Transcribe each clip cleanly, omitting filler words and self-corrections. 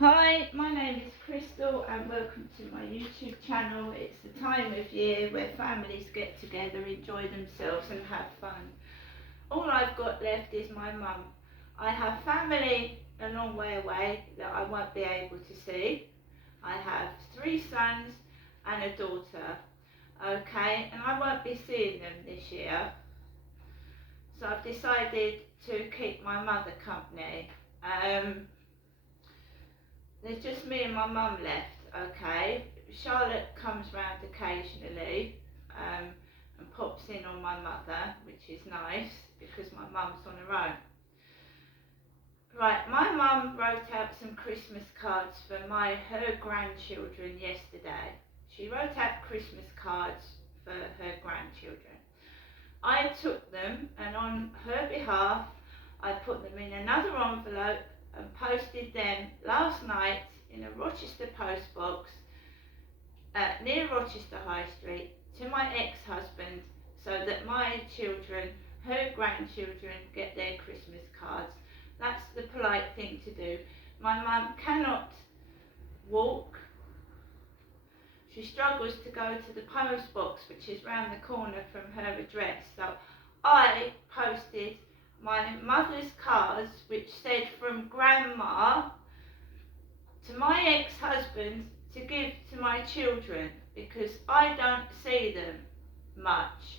Hi, my name is Crystal and welcome to my YouTube channel. It's the time of year where families get together, enjoy themselves and have fun. All I've got left is my mum. I have family a long way away that I won't be able to see. I have 3 sons and a daughter, okay, and I won't be seeing them this year. So I've decided to keep my mother company. There's just me and my mum left, okay. Charlotte comes round occasionally and pops in on my mother, which is nice because my mum's on her own. Right, my mum wrote out some Christmas cards for her grandchildren yesterday. She wrote out Christmas cards for her grandchildren. I took them and on her behalf I put them in another envelope and posted them last night in a Rochester post box near Rochester High Street to my ex-husband so that my children, her grandchildren, get their Christmas cards. That's the polite thing to do. My mum cannot walk. She struggles to go to the post box, which is round the corner from her address. So I posted my mother's cards, which said from Grandma to my ex-husband to give to my children because I don't see them much.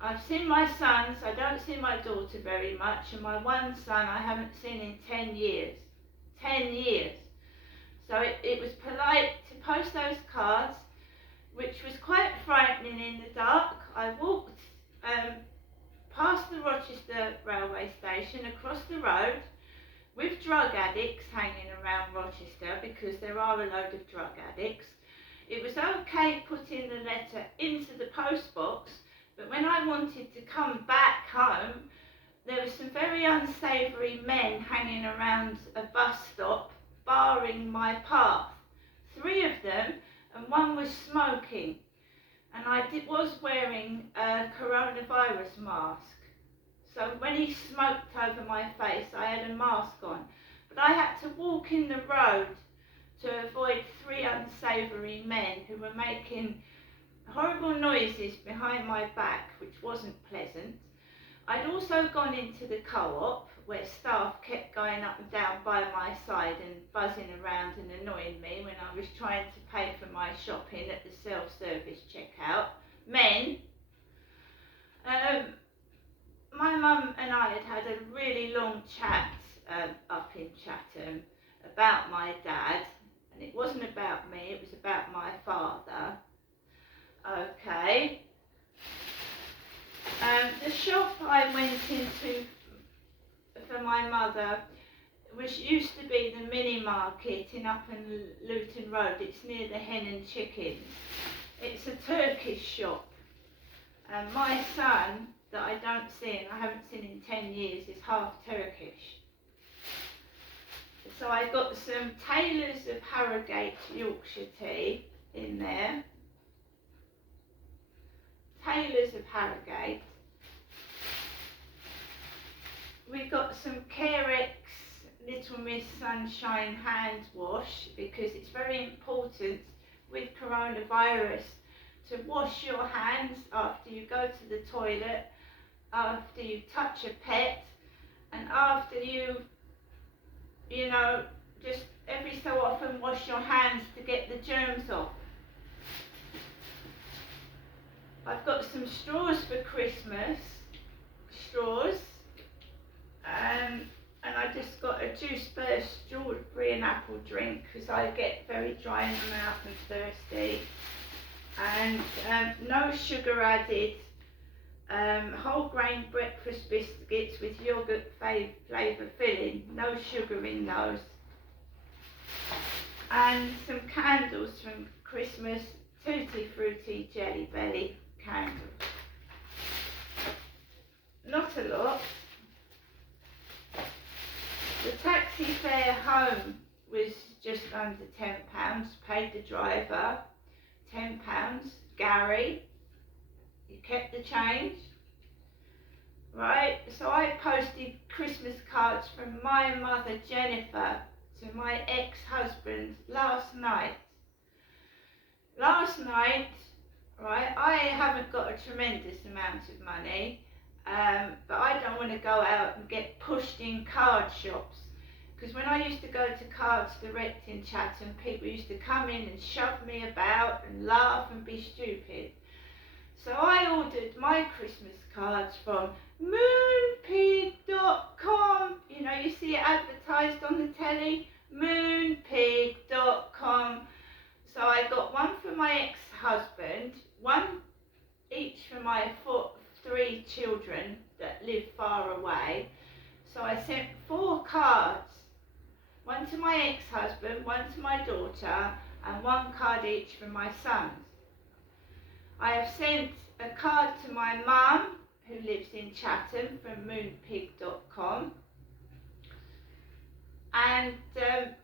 I've seen my sons, I don't see my daughter very much, and my one son I haven't seen in 10 years. 10 years. So it was polite to post those cards, which was quite frightening in the dark. I walked past the Rochester railway station, across the road, with drug addicts hanging around Rochester because there are a load of drug addicts. It was okay putting the letter into the post box, but when I wanted to come back home, there were some very unsavoury men hanging around a bus stop, barring my path. 3 of them, and one was smoking. And I was wearing a coronavirus mask. So when he smoked over my face, I had a mask on. But I had to walk in the road to avoid 3 unsavoury men who were making horrible noises behind my back, which wasn't pleasant. I'd also gone into the co-op where staff kept going up and down by my side and buzzing around and annoying me when I was trying to pay for my shopping at the self-service checkout. Men. My mum and I had a really long chat up in Chatham about my dad, and it wasn't about me, it was about my father. Okay. The shop I went into for my mother used to be the mini market in Upper Luton Road. It's near the Hen and Chickens. It's a Turkish shop. And my son, that I don't see and I haven't seen in 10 years, is half Turkish. So I got some Taylors of Harrogate Yorkshire tea in there. Taylors of Harrogate. We got some Carex Little Miss Sunshine hand wash because it's very important with coronavirus to wash your hands after you go to the toilet, after you touch a pet, and after you just every so often wash your hands to get the germs off. I've got some straws for Christmas, and I just got a Juice Burst strawberry and apple drink because I get very dry in the mouth and thirsty. And no sugar added, whole grain breakfast biscuits with yoghurt flavour filling, no sugar in those. And some candles from Christmas, Tutti Frutti Jelly Belly candles. Not a lot. The taxi fare home was just under £10, paid the driver £10. Gary, you kept the change. Right, so I posted Christmas cards from my mother Jennifer to my ex-husband last night. Last night, right, I haven't got a tremendous amount of money, but I don't want to go out and get pushed in card shops. Because when I used to go to Cards Direct in Chatham, people used to come in and shove me about and laugh and be stupid. So I ordered my Christmas cards from moonpig.com. You know, you see it advertised on the telly, moonpig.com. So I got one for my ex-husband, one each for my 3 children that live far away. So I sent 4 cards. One to my ex-husband, one to my daughter, and 1 card each for my sons. I have sent a card to my mum, who lives in Chatham, from moonpig.com. And that's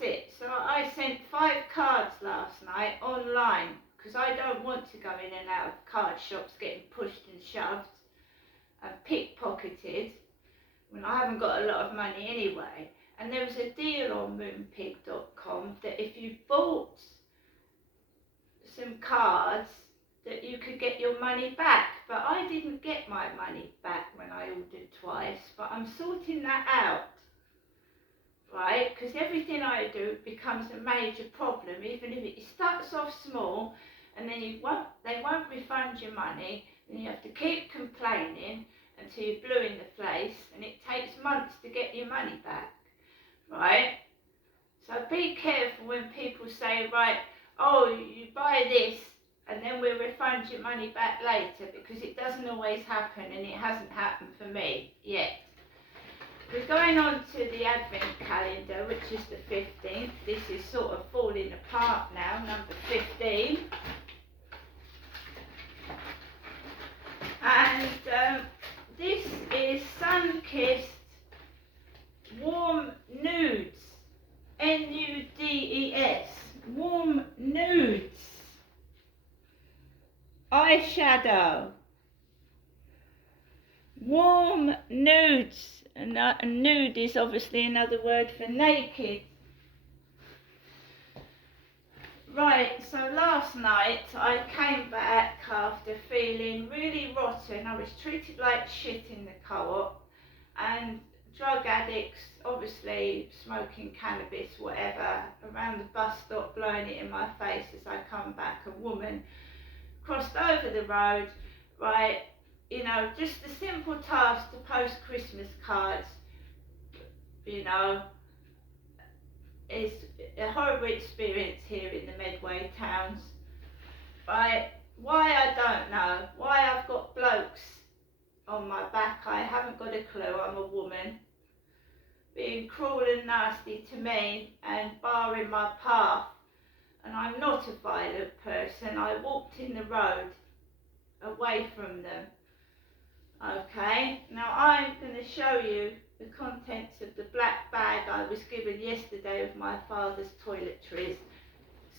it. So I sent 5 cards last night online, because I don't want to go in and out of card shops getting pushed and shoved and pickpocketed when I haven't got a lot of money anyway. And there was a deal on moonpig.com that if you bought some cards that you could get your money back, but I didn't get my money back when I ordered twice, but I'm sorting that out, right? Because everything I do becomes a major problem, even if it starts off small and then they won't refund your money, and you have to keep complaining until you're blue in the face, and it takes months to get your money back, right? So be careful when people say, right, oh, you buy this and then we'll refund your money back later, because it doesn't always happen, and it hasn't happened for me yet. We're going on to the Advent calendar, which is the 15th. This is sort of falling apart now, number 15. And this is Sun-Kissed Warm Nudes, N-U-D-E-S, Warm Nudes, eyeshadow, warm nudes, and nude is obviously another word for naked. Right, so last night I came back after feeling really rotten. I was treated like shit in the co-op, and drug addicts, obviously smoking cannabis, whatever, around the bus stop, blowing it in my face as I come back. A woman crossed over the road, right, you know, just the simple task to post Christmas cards, you know, is a horrible experience here in the Medway towns, right? Why, I don't know. Why I've got blokes on my back, I haven't got a clue. I'm a woman, being cruel and nasty to me and barring my path. And I'm not a violent person. I walked in the road away from them. Okay, now I'm going to show you the contents of the black bag I was given yesterday of my father's toiletries.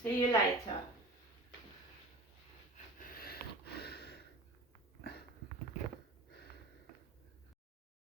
See you later.